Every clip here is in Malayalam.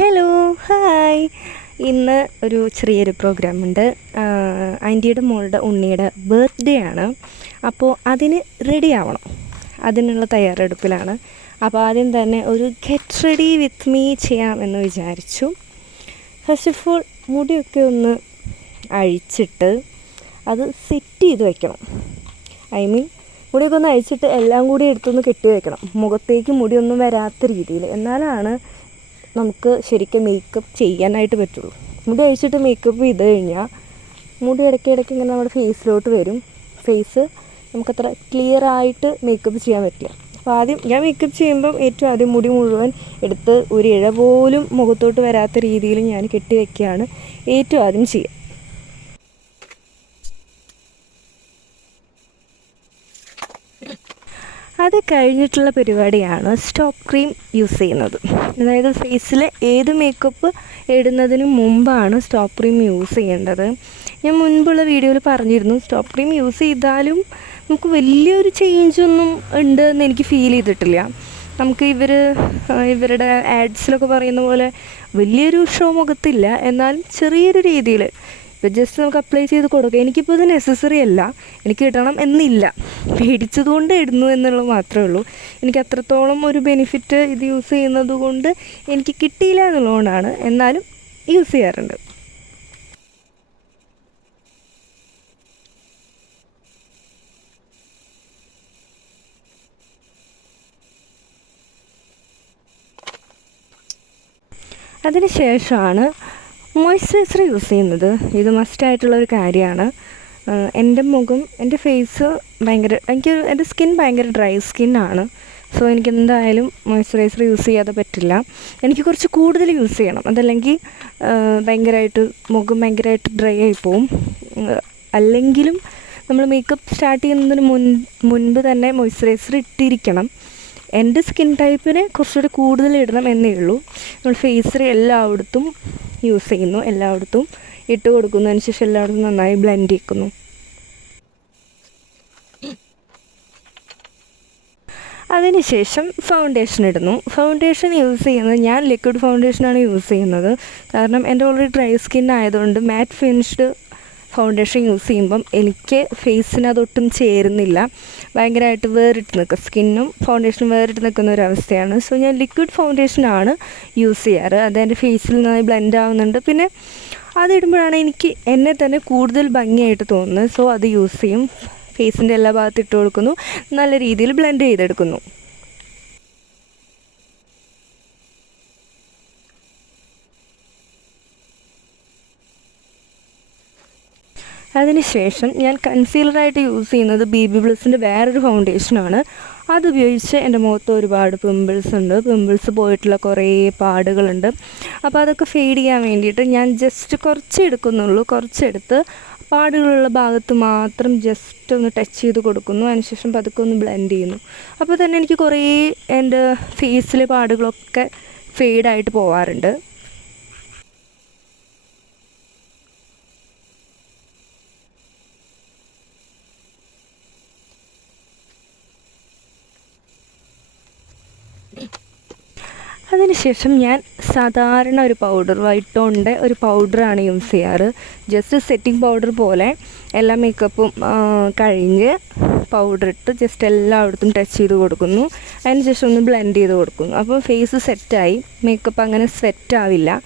Hello hi. ഇന്ന് ഒരു ചെറിയൊരു പ്രോഗ്രാമുണ്ട്. ആൻറ്റിയുടെ മോളുടെ ഉണ്ണിയുടെ ബർത്ത്ഡേ ആണ്. അപ്പോൾ അതിന് റെഡി ആവണം, അതിനുള്ള തയ്യാറെടുപ്പിലാണ്. അപ്പോൾ ആദ്യം തന്നെ ഒരു ഗെറ്റ് റെഡി വിത്ത് മീ ചെയ്യാമെന്ന് വിചാരിച്ചു. ഫസ്റ്റ് ഓഫ് ഓൾ മുടിയൊക്കെ ഒന്ന് അഴിച്ചിട്ട് അത് സെറ്റ് ചെയ്ത് വയ്ക്കണം. മുടിയൊക്കെ ഒന്ന് അഴിച്ചിട്ട് എല്ലാം കൂടി എടുത്തൊന്ന് കെട്ടി വയ്ക്കണം, മുഖത്തേക്ക് മുടിയൊന്നും വരാത്ത രീതിയിൽ. എന്നാലാണ് നമുക്ക് ശരിക്കും മേക്കപ്പ് ചെയ്യാനായിട്ട് പറ്റുള്ളൂ. മുടി അഴിച്ചിട്ട് മേക്കപ്പ് ചെയ്ത് കഴിഞ്ഞാൽ മുടി ഇടയ്ക്കിടയ്ക്ക് ഇങ്ങനെ നമ്മുടെ ഫേസിലോട്ട് വരും. ഫേസ് നമുക്കത്ര ക്ലിയർ ആയിട്ട് മേക്കപ്പ് ചെയ്യാൻ പറ്റില്ല. അപ്പോൾ ആദ്യം ഞാൻ മേക്കപ്പ് ചെയ്യുമ്പം ഏറ്റവും ആദ്യം മുടി മുഴുവൻ എടുത്ത് ഒരു ഇഴ പോലും മുഖത്തോട്ട് വരാത്ത രീതിയിൽ ഞാൻ കെട്ടി വയ്ക്കുകയാണ് ഏറ്റവും ആദ്യം ചെയ്യുക. അത് കഴിഞ്ഞിട്ടുള്ള പരിപാടിയാണ് സ്റ്റോപ്പ് ക്രീം യൂസ് ചെയ്യുന്നത്. അതായത് ഫേസിൽ ഏത് മേക്കപ്പ് ഇടുന്നതിന് മുമ്പാണ് സ്റ്റോപ്പ് ക്രീം യൂസ് ചെയ്യേണ്ടത്. ഞാൻ മുൻപുള്ള വീഡിയോയിൽ പറഞ്ഞിരുന്നു, സ്റ്റോപ്പ് ക്രീം യൂസ് ചെയ്താലും നമുക്ക് വലിയൊരു ചേഞ്ചൊന്നും ഉണ്ട് എന്ന് എനിക്ക് ഫീൽ ചെയ്തിട്ടില്ല. നമുക്ക് ഇവരുടെ ആഡ്സിലൊക്കെ പറയുന്ന പോലെ വലിയൊരു ഷോ മുഖത്തില്ല, എന്നാലും ചെറിയൊരു രീതിയിൽ ഇപ്പോൾ ജസ്റ്റ് നമുക്ക് അപ്ലൈ ചെയ്ത് കൊടുക്കുക. എനിക്കിപ്പോൾ ഇത് നെസസറി അല്ല, എനിക്ക് ഇടണം എന്നില്ല, പേടിച്ചതുകൊണ്ട് ഇടുന്നു എന്നുള്ളത് മാത്രമേ ഉള്ളൂ. എനിക്ക് അത്രത്തോളം ഒരു ബെനിഫിറ്റ് ഇത് യൂസ് ചെയ്യുന്നത് കൊണ്ട് എനിക്ക് കിട്ടിയില്ല എന്നുള്ളതുകൊണ്ടാണ്, എന്നാലും യൂസ് ചെയ്യാറുണ്ട്. അതിന് ശേഷമാണ് മോയ്സ്ചറൈസർ യൂസ് ചെയ്യുന്നത്. ഇത് മസ്റ്റായിട്ടുള്ളൊരു കാര്യമാണ്. എൻ്റെ ഫേസ് എൻ്റെ സ്കിൻ ഭയങ്കര ഡ്രൈ സ്കിന്നാണ്. സോ എനിക്ക് എന്തായാലും മോയ്സ്ചറൈസർ യൂസ് ചെയ്യാതെ പറ്റില്ല. എനിക്ക് കുറച്ച് കൂടുതൽ യൂസ് ചെയ്യണം, അതല്ലെങ്കിൽ മുഖം ഭയങ്കരമായിട്ട് ഡ്രൈ ആയിപ്പോവും. അല്ലെങ്കിലും നമ്മൾ മേക്കപ്പ് സ്റ്റാർട്ട് ചെയ്യുന്നതിന് മുൻപ് തന്നെ മോയ്സ്ചറൈസർ ഇട്ടിരിക്കണം. എൻ്റെ സ്കിൻ ടൈപ്പിന് കുറച്ചുകൂടി കൂടുതൽ ഇടണം എന്നേ ഉള്ളൂ. നമ്മൾ ഫേസിൽ എല്ലായിടത്തും യൂസ് ചെയ്യുന്നു, എല്ലായിടത്തും ഇട്ട് കൊടുക്കുന്നു. അതിനുശേഷം എല്ലായിടത്തും നന്നായി ബ്ലെൻഡ് ചെയ്യിക്കുന്നു. അതിനുശേഷം ഫൗണ്ടേഷൻ ഇടുന്നു. ഫൗണ്ടേഷൻ യൂസ് ചെയ്യുന്നത് ഞാൻ ലിക്വിഡ് ഫൗണ്ടേഷനാണ് യൂസ് ചെയ്യുന്നത്. കാരണം എൻ്റെ ഓൾറെഡി ഡ്രൈ സ്കിൻ ആയതുകൊണ്ട് മാറ്റ് ഫിനിഷ്ഡ് ഫൗണ്ടേഷൻ യൂസ് ചെയ്യുമ്പം എനിക്ക് ഫേസിന് അതൊട്ടും ചേരുന്നില്ല, ഭയങ്കരമായിട്ട് വേറിട്ട് നിൽക്കുക, സ്കിന്നും ഫൗണ്ടേഷനും വേറിട്ട് നിൽക്കുന്ന ഒരവസ്ഥയാണ്. സോ ഞാൻ ലിക്വിഡ് ഫൗണ്ടേഷനാണ് യൂസ് ചെയ്യാറ്. അത് എൻ്റെ ഫേസിൽ നന്നായി ബ്ലെൻഡ് ആവുന്നുണ്ട്. പിന്നെ അതിടുമ്പോഴാണ് എനിക്ക് എന്നെ തന്നെ കൂടുതൽ ഭംഗിയായിട്ട് തോന്നുന്നത്. സോ അത് യൂസ് ചെയ്യും. ഫേസിൻ്റെ എല്ലാ ഭാഗത്തും ഇട്ട് കൊടുക്കുന്നു, നല്ല രീതിയിൽ ബ്ലെൻഡ് ചെയ്തെടുക്കുന്നു. അതിനുശേഷം ഞാൻ കൺസീലറായിട്ട് യൂസ് ചെയ്യുന്നത് BB Blissൻ്റെ വേറൊരു ഫൗണ്ടേഷനാണ്. അതുപയോഗിച്ച് എൻ്റെ മുഖത്ത് ഒരുപാട് പിമ്പിൾസ് പോയിട്ടുള്ള കുറേ പാടുകളുണ്ട്. അപ്പോൾ അതൊക്കെ ഫെയ്ഡ് ചെയ്യാൻ വേണ്ടിയിട്ട് ഞാൻ ജസ്റ്റ് കുറച്ചെടുത്ത് പാടുകളുള്ള ഭാഗത്ത് മാത്രം ജസ്റ്റ് ഒന്ന് ടച്ച് ചെയ്ത് കൊടുക്കുന്നു. അതിനുശേഷം പതുക്കെ ഒന്ന് ബ്ലെൻഡ് ചെയ്യുന്നു. അപ്പോൾ തന്നെ എനിക്ക് കുറേ എൻ്റെ ഫേസിലെ പാടുകളൊക്കെ ഫെയ്ഡായിട്ട് പോവാറുണ്ട്. അതിനുശേഷം ഞാൻ സാധാരണ ഒരു വൈറ്റ് ടോണിൻ്റെ ഒരു പൗഡറാണ് യൂസ് ചെയ്യാറ്. ജസ്റ്റ് സെറ്റിംഗ് പൗഡർ പോലെ എല്ലാ മേക്കപ്പും കഴിഞ്ഞ് പൗഡറിട്ട് ജസ്റ്റ് എല്ലായിടത്തും ടച്ച് ചെയ്ത് കൊടുക്കുന്നു. അതിനുശേഷം ഒന്ന് ബ്ലെൻഡ് ചെയ്ത് കൊടുക്കുന്നു. അപ്പോൾ ഫേസ് സെറ്റായി, മേക്കപ്പ് അങ്ങനെ സെറ്റാവില്ല.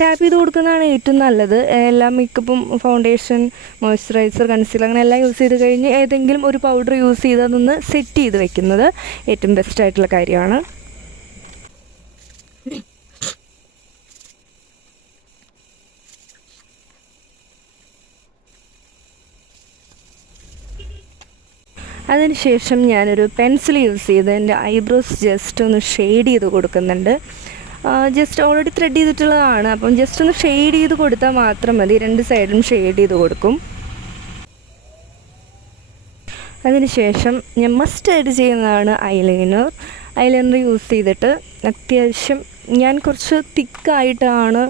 ടാപ്പ് ചെയ്ത് കൊടുക്കുന്നതാണ് ഏറ്റവും നല്ലത്. എല്ലാ മേക്കപ്പും ഫൗണ്ടേഷൻ, മോയ്സ്ചറൈസർ, കൺസീലർ അങ്ങനെ എല്ലാം യൂസ് ചെയ്ത് കഴിഞ്ഞ് ഏതെങ്കിലും ഒരു പൗഡർ യൂസ് ചെയ്ത് അതൊന്ന് സെറ്റ് ചെയ്ത് വെക്കുന്നത് ഏറ്റവും ബെസ്റ്റായിട്ടുള്ള കാര്യമാണ്. അതിനുശേഷം ഞാനൊരു പെൻസിൽ യൂസ് ചെയ്ത് എൻ്റെ ഐബ്രോസ് ജസ്റ്റ് ഒന്ന് ഷെയ്ഡ് ചെയ്ത് കൊടുക്കുന്നുണ്ട്. ജസ്റ്റ് ഓൾറെഡി ത്രെഡ് ചെയ്തിട്ടുള്ളതാണ്, അപ്പം ജസ്റ്റ് ഒന്ന് ഷെയ്ഡ് ചെയ്ത് കൊടുത്താൽ മാത്രം മതി. രണ്ട് സൈഡും ഷെയ്ഡ് ചെയ്ത് കൊടുക്കും. അതിനുശേഷം ഞാൻ മസ്റ്റായിട്ട് ചെയ്യുന്നതാണ് ഐലൈനർ യൂസ് ചെയ്തിട്ട് അത്യാവശ്യം ഞാൻ കുറച്ച് തിക്കായിട്ടാണ്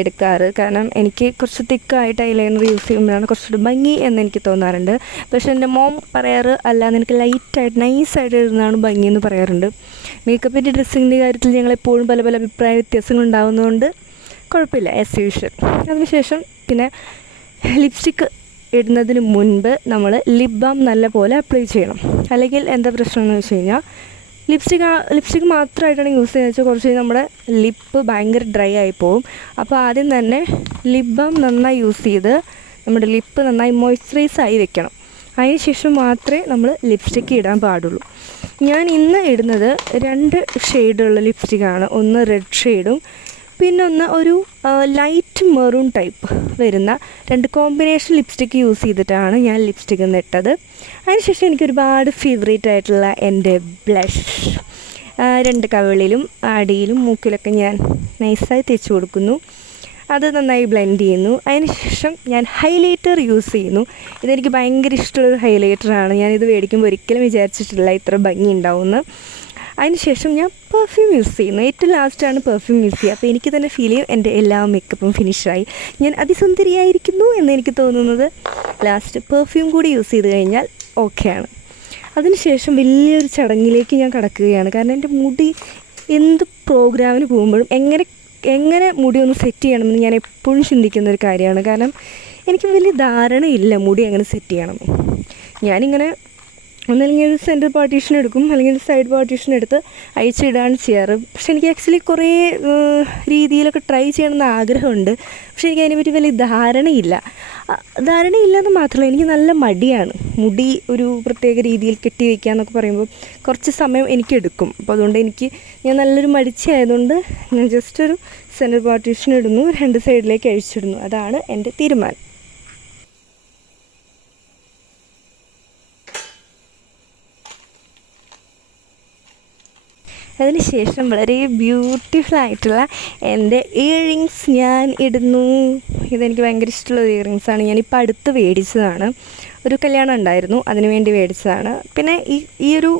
എടുക്കാറ്. കാരണം എനിക്ക് കുറച്ച് തിക്കായിട്ട് ഐലൈനർ യൂസ് ചെയ്യുമ്പോഴാണ് കുറച്ചുകൂടി ഭംഗി എന്നെനിക്ക് തോന്നാറുണ്ട്. പക്ഷേ എൻ്റെ മോം പറയാറ് അല്ല, നിനക്ക് ലൈറ്റായിട്ട് നൈസായിട്ട് ഇടുന്നതാണ് ഭംഗി എന്ന് പറയാറുണ്ട്. മേക്കപ്പിൻ്റെ ഡ്രസ്സിങ്ങിൻ്റെ കാര്യത്തിൽ ഞങ്ങളെപ്പോഴും പല പല അഭിപ്രായ വ്യത്യാസങ്ങൾ ഉണ്ടാകുന്നതുകൊണ്ട് കുഴപ്പമില്ല, ആസ് യൂഷ്വൽ. അതിനുശേഷം പിന്നെ ലിപ്സ്റ്റിക്ക് ഇടുന്നതിന് മുൻപ് നമ്മൾ ലിപ് ബാം നല്ല പോലെ അപ്ലൈ ചെയ്യണം. അല്ലെങ്കിൽ എന്താ പ്രശ്നം എന്ന് വെച്ച് കഴിഞ്ഞാൽ ലിപ്സ്റ്റിക്ക് മാത്രമായിട്ടാണ് യൂസ് ചെയ്യുന്നത് വെച്ചാൽ കുറച്ച് നമ്മുടെ ലിപ്പ് ഭയങ്കര ഡ്രൈ ആയി പോവും. അപ്പോൾ ആദ്യം തന്നെ ലിപ് ബാം നന്നായി യൂസ് ചെയ്ത് നമ്മുടെ ലിപ്പ് നന്നായി മോയ്സ്ചറൈസ് ആയി വെക്കണം. അതിന് ശേഷം മാത്രമേ നമ്മൾ ലിപ്സ്റ്റിക്ക് ഇടാൻ പാടുള്ളൂ. ഞാൻ ഇന്ന് ഇടുന്നത് 2 ഷെയ്ഡുള്ള ലിപ്സ്റ്റിക്കാണ്. ഒന്ന് റെഡ് ഷെയ്ഡും പിന്നെ ഒന്ന് ഒരു ലൈറ്റ് മെറൂൺ ടൈപ്പ് വരുന്ന 2 കോമ്പിനേഷൻ ലിപ്സ്റ്റിക്ക് യൂസ് ചെയ്തിട്ടാണ് ഞാൻ ലിപ്സ്റ്റിക്ക് ഇട്ടത്. അതിനുശേഷം എനിക്കൊരുപാട് ഫേവറേറ്റ് ആയിട്ടുള്ള എൻ്റെ ബ്ലഷ് 2 കവിളിലും അടിയിലും മൂക്കിലൊക്കെ ഞാൻ നൈസായി തേച്ച് കൊടുക്കുന്നു. അത് നന്നായി ബ്ലെൻഡ് ചെയ്യുന്നു. അതിനുശേഷം ഞാൻ ഹൈലൈറ്റർ യൂസ് ചെയ്യുന്നു. ഇതെനിക്ക് ഭയങ്കര ഇഷ്ടമുള്ളൊരു ഹൈലൈറ്ററാണ്. ഞാനിത് മേടിക്കുമ്പോൾ ഒരിക്കലും വിചാരിച്ചിട്ടില്ല ഇത്ര ഭംഗി ഉണ്ടാവുമെന്ന്. അതിനുശേഷം ഞാൻ പെർഫ്യൂം യൂസ് ചെയ്യുന്നു. ഏറ്റവും ലാസ്റ്റാണ് പെർഫ്യൂം യൂസ് ചെയ്യുക. അപ്പോൾ എനിക്ക് തന്നെ ഫീൽ ചെയ്യും എൻ്റെ എല്ലാ മേക്കപ്പും ഫിനിഷായി, ഞാൻ അതിസുന്ദരിയായിരിക്കുന്നു എന്നെനിക്ക് തോന്നുന്നത് ലാസ്റ്റ് പെർഫ്യൂം കൂടി യൂസ് ചെയ്ത് കഴിഞ്ഞാൽ ഓക്കെയാണ്. അതിനുശേഷം വലിയൊരു ചടങ്ങിലേക്ക് ഞാൻ കടക്കുകയാണ്. കാരണം എൻ്റെ മുടി എന്ത് പ്രോഗ്രാമിന് പോകുമ്പോഴും എങ്ങനെ മുടി ഒന്ന് സെറ്റ് ചെയ്യണമെന്ന് ഞാൻ എപ്പോഴും ചിന്തിക്കുന്ന ഒരു കാര്യമാണ്. കാരണം എനിക്ക് വലിയ ധാരണയില്ല മുടി എങ്ങനെ സെറ്റ് ചെയ്യണം. ഞാനിങ്ങനെ ഒന്നല്ലെങ്കിൽ ഒരു സെൻറ്റർ പാർട്ടീഷൻ എടുക്കും, അല്ലെങ്കിൽ ഒരു സൈഡ് പാർട്ടീഷൻ എടുത്ത് അയച്ചിടാണ് ചെയ്യാറ്. പക്ഷെ എനിക്ക് ആക്ച്വലി കുറേ രീതിയിലൊക്കെ ട്രൈ ചെയ്യണമെന്ന് ആഗ്രഹമുണ്ട്. പക്ഷെ എനിക്ക് അതിനെപ്പറ്റി വലിയ ധാരണയില്ലെന്ന് മാത്രമല്ല, എനിക്ക് നല്ല മടിയാണ് മുടി ഒരു പ്രത്യേക രീതിയിൽ കെട്ടി വയ്ക്കുക എന്നൊക്കെ പറയുമ്പോൾ കുറച്ച് സമയം എനിക്കെടുക്കും. അപ്പോൾ അതുകൊണ്ട് ഞാൻ നല്ലൊരു മടിച്ചായതുകൊണ്ട് ഞാൻ ജസ്റ്റ് ഒരു സെൻറ്റർ പാർട്ടീഷൻ ഇടുന്നു, 2 സൈഡിലേക്ക് അഴിച്ചിടുന്നു. അതാണ് എൻ്റെ തീരുമാനം. അതിനുശേഷം വളരെ ബ്യൂട്ടിഫുൾ ആയിട്ടുള്ള എൻ്റെ ഇയറിങ്സ് ഞാൻ ഇടുന്നു. ഇതെനിക്ക് ഭയങ്കര ഇഷ്ടമുള്ള ഇയറിങ്സാണ്. ഞാനിപ്പോൾ അടുത്ത് മേടിച്ചതാണ്. ഒരു കല്യാണം ഉണ്ടായിരുന്നു, അതിന് വേണ്ടി മേടിച്ചതാണ്. പിന്നെ ഈ ഒരു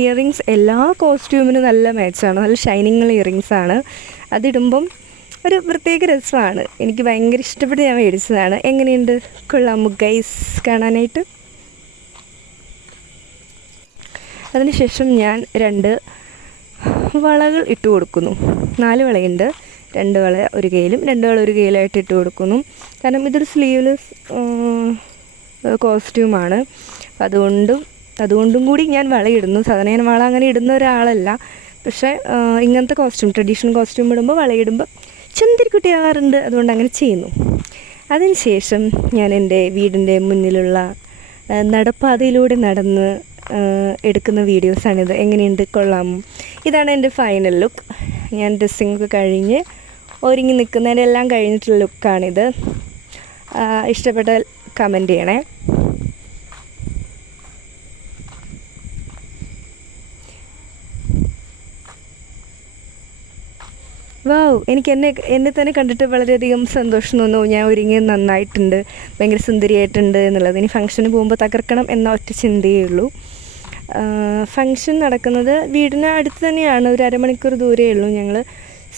ഇയറിങ്സ് എല്ലാ കോസ്റ്റ്യൂമിനും നല്ല മാച്ചാണ്. നല്ല ഷൈനിങ്ങുള്ള ഇയറിങ്സാണ്. അതിടുമ്പം ഒരു പ്രത്യേക രസമാണ്. എനിക്ക് ഭയങ്കര ഇഷ്ടപ്പെട്ട് ഞാൻ മേടിച്ചതാണ്. എങ്ങനെയുണ്ട്, കൊള്ളാമോ ഗൈസ് കാണാനായിട്ട്? അതിനുശേഷം ഞാൻ 2 വളകൾ ഇട്ട് കൊടുക്കുന്നു. 4 വളയുണ്ട്. 2 വള ഒരു കയ്യിലും 2 വള ഒരു കയ്യിലായിട്ട് ഇട്ട് കൊടുക്കുന്നു. കാരണം ഇതൊരു സ്ലീവ്ലെസ് കോസ്റ്റ്യൂമാണ്. അതുകൊണ്ടും കൂടി ഞാൻ വളയിടുന്നു. സാധാരണ ഞാൻ വള അങ്ങനെ ഇടുന്ന ഒരാളല്ല. പക്ഷേ ഇങ്ങനത്തെ ട്രഡീഷണൽ കോസ്റ്റ്യൂം ഇടുമ്പോൾ വളയിടുമ്പോൾ ചുന്തിരിക്കുട്ടിയാകാറുണ്ട്. അതുകൊണ്ട് അങ്ങനെ ചെയ്യുന്നു. അതിനുശേഷം ഞാൻ എൻ്റെ വീടിൻ്റെ മുന്നിലുള്ള നടപ്പാതയിലൂടെ നടന്ന് എടുക്കുന്ന വീഡിയോസാണിത്. എങ്ങനെയുണ്ട്, കൊള്ളാമോ? ഇതാണ് എൻ്റെ ഫൈനൽ ലുക്ക്. ഞാൻ ഡ്രസ്സിങ്ങൊക്കെ കഴിഞ്ഞ് ഒരുങ്ങി നിൽക്കുന്നതിൻ്റെ എല്ലാം കഴിഞ്ഞിട്ടുള്ള ലുക്കാണിത്. ഇഷ്ടപ്പെട്ടാൽ കമൻറ്റ് ചെയ്യണേ. വാവ്, എനിക്ക് എന്നെ തന്നെ കണ്ടിട്ട് വളരെയധികം സന്തോഷം തോന്നുന്നു. ഞാൻ ഒരുങ്ങി നന്നായിട്ടുണ്ട്, ഭയങ്കര സുന്ദരിയായിട്ടുണ്ട് എന്നുള്ളത്. ഇനി ഫംഗ്ഷന് പോകുമ്പോൾ തകർക്കണം എന്ന ഒറ്റ ചിന്തയേ ഉള്ളൂ. ഫംഗ്ഷൻ നടക്കുന്നത് വീടിന് അടുത്ത് തന്നെയാണ്, ഒരു അരമണിക്കൂർ ദൂരമേ ഉള്ളൂ. ഞങ്ങൾ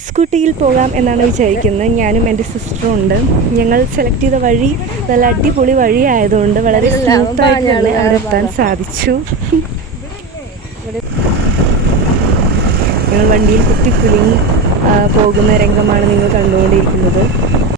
സ്കൂട്ടിയിൽ പോകാം എന്നാണ് വിചാരിക്കുന്നത്. ഞാനും എൻ്റെ സിസ്റ്ററും ഉണ്ട്. ഞങ്ങൾ സെലക്ട് ചെയ്ത വഴി നല്ല അടിപൊളി വഴി ആയതുകൊണ്ട് വളരെ സ്മൂത്തായിട്ട് തന്നെ അവിടെ എത്താൻ സാധിച്ചു. ഞങ്ങൾ വണ്ടിയിൽ കുത്തിക്കുലുങ്ങി പോകുന്ന രംഗമാണ് നിങ്ങൾ കണ്ടുകൊണ്ടിരിക്കുന്നത്.